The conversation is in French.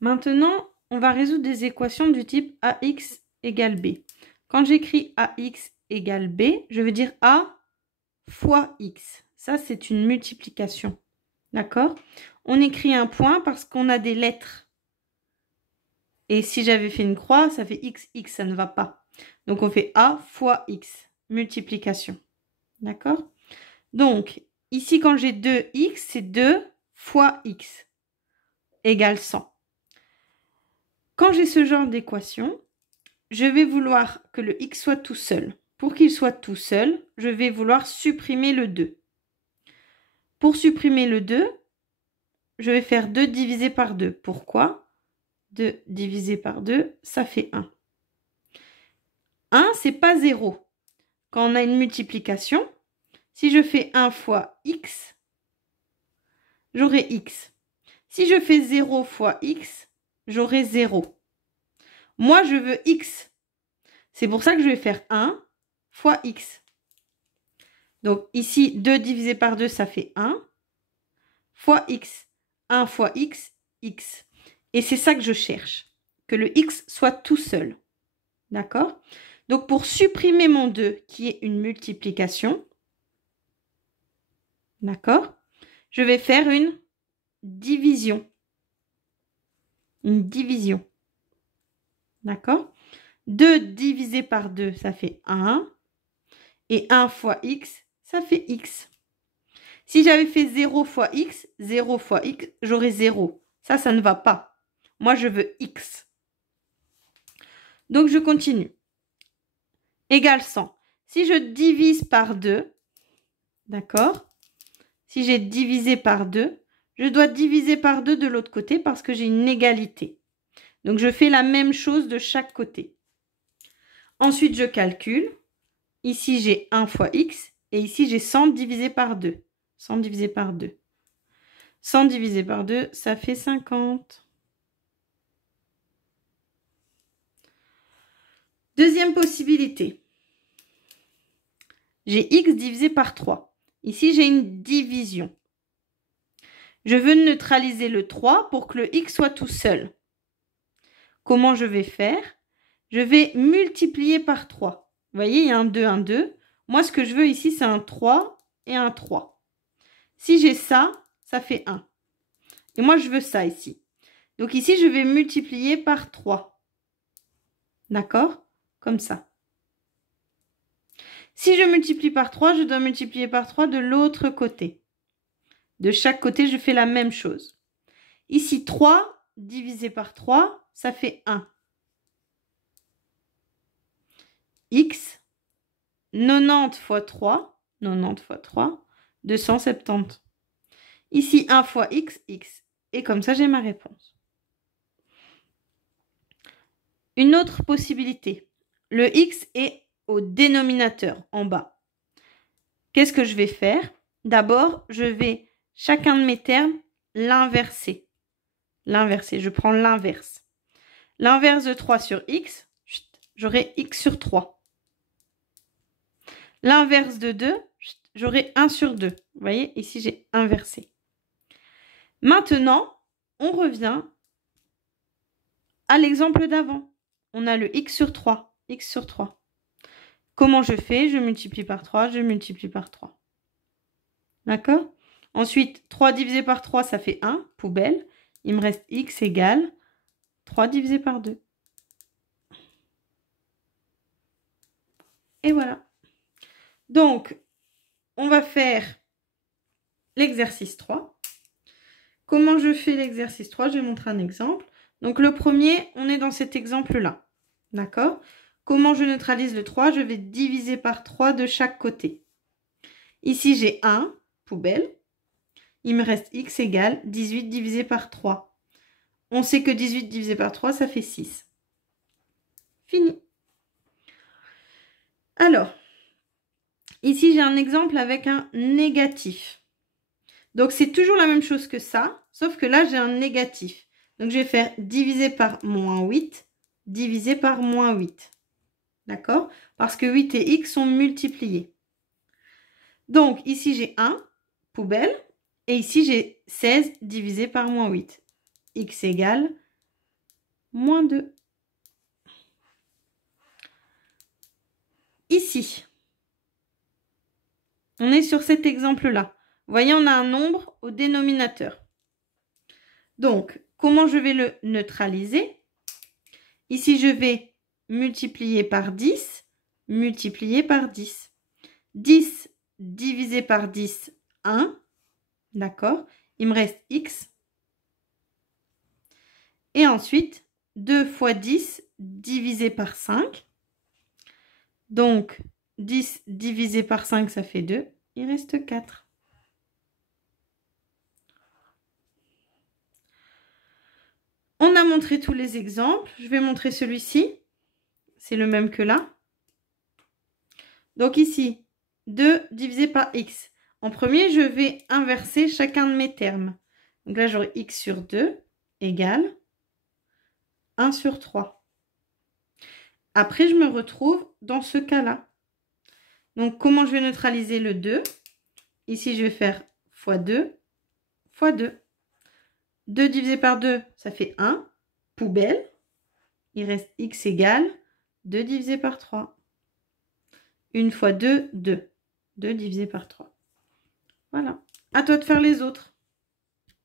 Maintenant, on va résoudre des équations du type AX égale B. Quand j'écris AX égale B, je veux dire A fois X. Ça, c'est une multiplication. D'accord? On écrit un point parce qu'on a des lettres. Et si j'avais fait une croix, ça fait X, X, ça ne va pas. Donc, on fait A fois X. Multiplication. D'accord? Donc, ici, quand j'ai 2X, c'est 2 fois X égale 100. Quand j'ai ce genre d'équation, je vais vouloir que le X soit tout seul. Pour qu'il soit tout seul, je vais vouloir supprimer le 2. Pour supprimer le 2, je vais faire 2 divisé par 2. Pourquoi? 2 divisé par 2, ça fait 1. 1, c'est pas 0. Quand on a une multiplication, si je fais 1 fois X, j'aurai X. Si je fais 0 fois X, j'aurai 0. Moi, je veux X. C'est pour ça que je vais faire 1 fois X. Donc ici, 2 divisé par 2, ça fait 1 fois X. 1 fois X, X. Et c'est ça que je cherche, que le X soit tout seul. D'accord? Donc pour supprimer mon 2, qui est une multiplication, d'accord, je vais faire une division. Une division. D'accord? 2 divisé par 2, ça fait 1. Et 1 fois X, ça fait X. Si j'avais fait 0 fois X, j'aurais 0. Ça ne va pas. Moi, je veux X. Donc, je continue. Égale 100. Si je divise par 2, d'accord? Si j'ai divisé par 2, je dois diviser par 2 de l'autre côté parce que j'ai une égalité. Donc, je fais la même chose de chaque côté. Ensuite, je calcule. Ici, j'ai 1 fois X et ici, j'ai 100 divisé par 2. 100 divisé par 2. 100 divisé par 2, ça fait 50. Deuxième possibilité. J'ai X divisé par 3. Ici, j'ai une division. Je veux neutraliser le 3 pour que le X soit tout seul. Comment je vais faire? Je vais multiplier par 3. Vous voyez, il y a un 2, un 2. Moi, ce que je veux ici, c'est un 3 et un 3. Si j'ai ça, ça fait 1. Et moi, je veux ça ici. Donc ici, je vais multiplier par 3. D'accord? Comme ça. Si je multiplie par 3, je dois multiplier par 3 de l'autre côté. De chaque côté, je fais la même chose. Ici, 3 divisé par 3, ça fait 1. X, 90 fois 3, 90 fois 3, 270. Ici, 1 fois X, X. Et comme ça, j'ai ma réponse. Une autre possibilité. Le X est au dénominateur, en bas. Qu'est-ce que je vais faire? D'abord, je vais, chacun de mes termes, l'inverser. L'inverser, je prends l'inverse. L'inverse de 3 sur X, j'aurai X sur 3. L'inverse de 2, j'aurai 1 sur 2. Vous voyez, ici, j'ai inversé. Maintenant, on revient à l'exemple d'avant. On a le X sur 3. X sur 3. Comment je fais? Je multiplie par 3, je multiplie par 3. D'accord? Ensuite, 3 divisé par 3, ça fait 1, poubelle. Il me reste X égale 3 divisé par 2. Et voilà. Donc, on va faire l'exercice 3. Comment je fais l'exercice 3? Je vais montrer un exemple. Donc, le premier, on est dans cet exemple-là. D'accord? Comment je neutralise le 3? Je vais diviser par 3 de chaque côté. Ici, j'ai 1, poubelle. Il me reste X égale 18 divisé par 3. On sait que 18 divisé par 3, ça fait 6. Fini. Alors, ici, j'ai un exemple avec un négatif. Donc, c'est toujours la même chose que ça, sauf que là, j'ai un négatif. Donc, je vais faire diviser par moins 8, divisé par moins 8. D'accord? Parce que 8 et X sont multipliés. Donc, ici, j'ai 1, poubelle. Et ici, j'ai 16 divisé par moins 8. X égale moins 2. Ici, on est sur cet exemple-là. Vous voyez, on a un nombre au dénominateur. Donc, comment je vais le neutraliser? Ici, je vais multiplier par 10, multiplier par 10. 10 divisé par 10, 1. D'accord? Il me reste x. Et ensuite, 2 fois 10 divisé par 5. Donc, 10 divisé par 5, ça fait 2. Il reste 4. On a montré tous les exemples. Je vais montrer celui-ci. C'est le même que là. Donc ici, 2 divisé par x. En premier, je vais inverser chacun de mes termes. Donc là, j'aurai x sur 2 égale 1 sur 3. Après, je me retrouve dans ce cas-là. Donc, comment je vais neutraliser le 2? Ici, je vais faire fois 2 fois 2. 2 divisé par 2, ça fait 1. Poubelle. Il reste x égale 2 divisé par 3. 1 fois 2, 2. 2 divisé par 3. Voilà. À toi de faire les autres.